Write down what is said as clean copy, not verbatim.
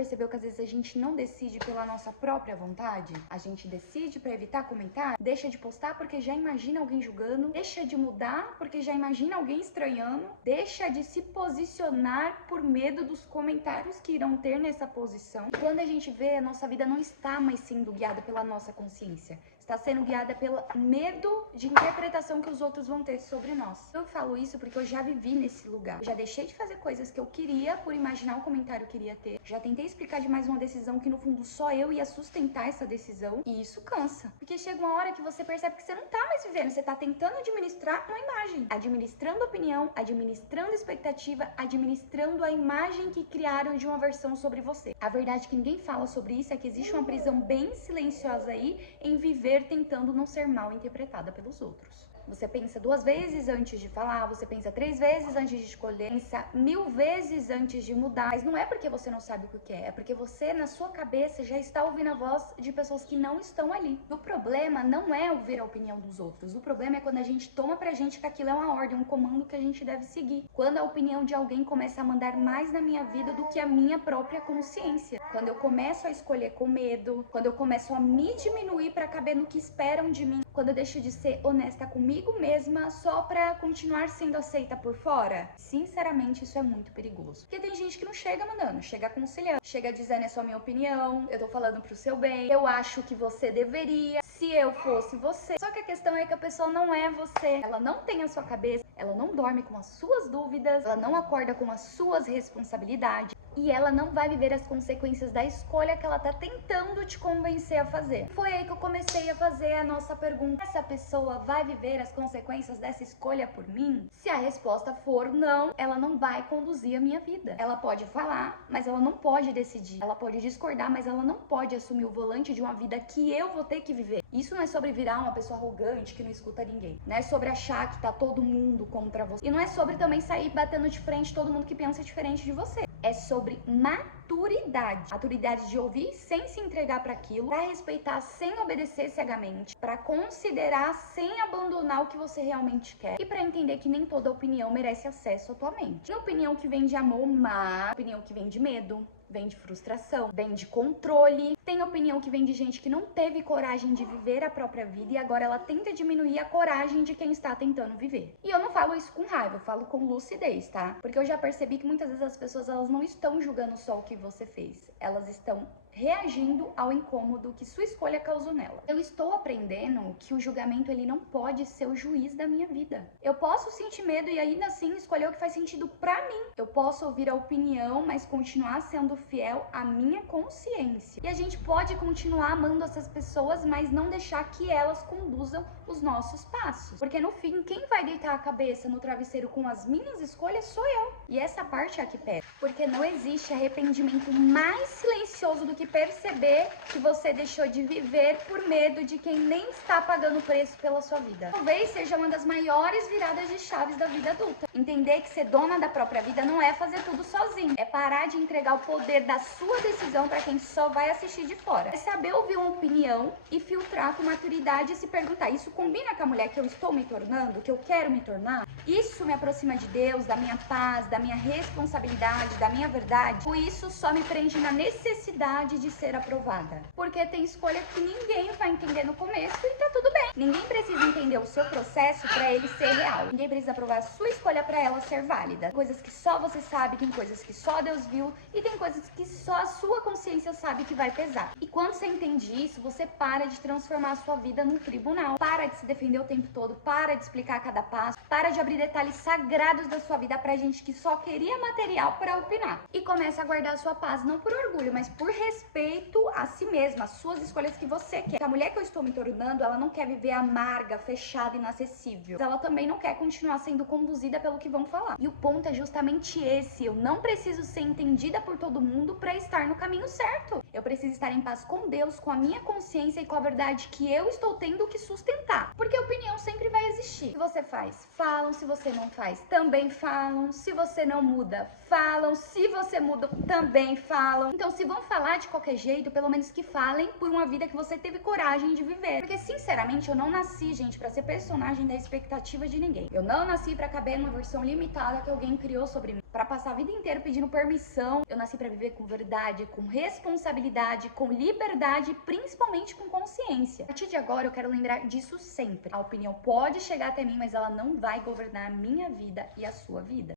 percebeu que às vezes a gente não decide pela nossa própria vontade? A gente decide pra evitar comentar, deixa de postar porque já imagina alguém julgando, deixa de mudar porque já imagina alguém estranhando, deixa de se posicionar por medo dos comentários que irão ter nessa posição. E quando a gente vê, a nossa vida não está mais sendo guiada pela nossa consciência, está sendo guiada pelo medo de interpretação que os outros vão ter sobre nós. Eu falo isso porque eu já vivi nesse lugar. Eu já deixei de fazer coisas que eu queria por imaginar o comentário que iria ter. Já tentei explicar demais uma decisão que no fundo só eu ia sustentar essa decisão. E isso cansa. Porque chega uma hora que você percebe que você não tá mais vivendo. Você tá tentando administrar uma imagem. Administrando opinião, administrando expectativa, administrando a imagem que criaram de uma versão sobre você. A verdade que ninguém fala sobre isso é que existe uma prisão bem silenciosa aí em viver tentando não ser mal interpretada pelos outros. Você pensa 2 vezes antes de falar, você pensa 3 vezes antes de escolher, pensa 1000 vezes antes de mudar. Mas não é porque você não sabe o que quer, é porque você, na sua cabeça, já está ouvindo a voz de pessoas que não estão ali. O problema não é ouvir a opinião dos outros, o problema é quando a gente toma pra gente que aquilo é uma ordem, um comando que a gente deve seguir. Quando a opinião de alguém começa a mandar mais na minha vida do que a minha própria consciência. Quando eu começo a escolher com medo, quando eu começo a me diminuir pra caber no que esperam de mim, quando eu deixo de ser honesta comigo mesma só pra continuar sendo aceita por fora, sinceramente isso é muito perigoso. Porque tem gente que não chega mandando, chega aconselhando, chega dizendo é só minha opinião, eu tô falando pro seu bem, eu acho que você deveria, se eu fosse você. Só que a questão é que a pessoa não é você, ela não tem a sua cabeça, ela não dorme com as suas dúvidas, ela não acorda com as suas responsabilidades. E ela não vai viver as consequências da escolha que ela tá tentando te convencer a fazer. Foi aí que eu comecei a fazer a nossa pergunta. Essa pessoa vai viver as consequências dessa escolha por mim? Se a resposta for não, ela não vai conduzir a minha vida. Ela pode falar, mas ela não pode decidir. Ela pode discordar, mas ela não pode assumir o volante de uma vida que eu vou ter que viver. Isso não é sobre virar uma pessoa arrogante que não escuta ninguém. Não é sobre achar que tá todo mundo contra você. E não é sobre também sair batendo de frente todo mundo que pensa diferente de você. É sobre maturidade. Maturidade de ouvir sem se entregar para aquilo, para respeitar sem obedecer cegamente, para considerar sem abandonar o que você realmente quer e para entender que nem toda opinião merece acesso à tua mente. Tem opinião que vem de amor, mas opinião que vem de medo, vem de frustração, vem de controle. Tem opinião que vem de gente que não teve coragem de viver a própria vida e agora ela tenta diminuir a coragem de quem está tentando viver. E eu não falo isso com raiva, eu falo com lucidez, tá? Porque eu já percebi que muitas vezes as pessoas elas não estão julgando só o que você fez, elas estão reagindo ao incômodo que sua escolha causou nela. Eu estou aprendendo que o julgamento ele não pode ser o juiz da minha vida. Eu posso sentir medo e ainda assim escolher o que faz sentido pra mim. Eu posso ouvir a opinião, mas continuar sendo fiel à minha consciência. E a gente pode continuar amando essas pessoas, mas não deixar que elas conduzam os nossos passos. Porque no fim, quem vai deitar a cabeça no travesseiro com as minhas escolhas sou eu. E essa parte é a que pesa. Porque não existe arrependimento mais silencioso do que perceber que você deixou de viver por medo de quem nem está pagando o preço pela sua vida. Talvez seja uma das maiores viradas de chaves da vida adulta. Entender que ser dona da própria vida não é fazer tudo sozinho. É parar de entregar o poder da sua decisão para quem só vai assistir de fora. É saber ouvir uma opinião e filtrar com maturidade e se perguntar: isso combina com a mulher que eu estou me tornando, que eu quero me tornar? Isso me aproxima de Deus, da minha paz, da minha responsabilidade, da minha verdade? Ou isso só me prende na necessidade de ser aprovada? Porque tem escolha que ninguém vai entender no começo e tá tudo bem. Ninguém precisa entender o seu processo para ele ser real. Ninguém precisa aprovar a sua escolha para ela ser válida. Coisas que só você sabe, tem coisas que só Deus viu e tem coisas que só a sua consciência sabe que vai pesar. E quando você entende isso, você para de transformar a sua vida num tribunal. Para de se defender o tempo todo, para de explicar cada passo, para de abrir detalhes sagrados da sua vida pra gente que só queria material para opinar. E começa a guardar a sua paz, não por orgulho, mas por respeito a si mesma, as suas escolhas que você quer. A mulher que eu estou me tornando, ela não quer viver amarga, fechada, inacessível. Ela também não quer continuar sendo conduzida pelo que vão falar. E o ponto é justamente esse. Eu não preciso ser entendida por todo mundo para estar no caminho certo. Eu preciso estar em paz com Deus, com a minha consciência e com a verdade que eu estou tendo que sustentar. Porque a opinião sempre vai existir. Se você faz, falam. Se você não faz, também falam. Se você não muda, falam. Se você muda, também falam. Então, se vão falar de de qualquer jeito, pelo menos que falem por uma vida que você teve coragem de viver. Porque, sinceramente, eu não nasci, gente, pra ser personagem da expectativa de ninguém. Eu não nasci pra caber numa versão limitada que alguém criou sobre mim, pra passar a vida inteira pedindo permissão. Eu nasci pra viver com verdade, com responsabilidade, com liberdade e principalmente com consciência. A partir de agora, eu quero lembrar disso sempre. A opinião pode chegar até mim, mas ela não vai governar a minha vida e a sua vida.